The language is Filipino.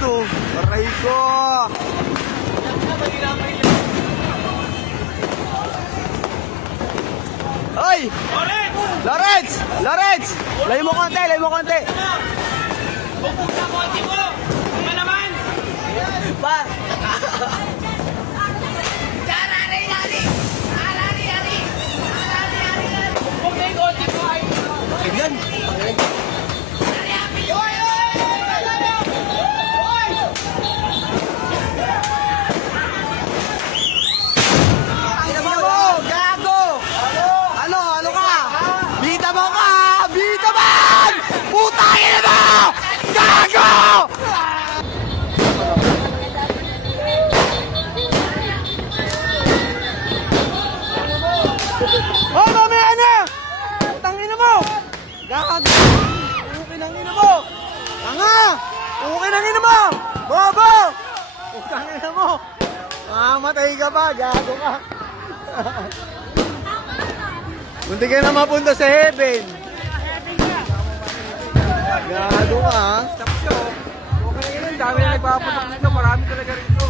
dito. Aray ko. Hoy! Lawrence! Lawrence! Layo mo konti, layo mo konti. Pupunta mo, tipo! Ano naman? Pa! Huwag na yung konti ko ay... Kailan? Ano mo? Gago! Ano ka? Bita mo ka! Bita man! Putangin mo! Gago! Oh, mamaya na! Putangin mo! Gago! Ukin ang ina mo! Tanga! Ukin ang ina mo! Bobo! Putangin mo! Mamatay ka pa! Gago ka! Munti ka na mapunta sa heaven! Gago ka ha? Tapos yun, okay na yun. Dami na nagpapapunta dito. Marami talaga rito.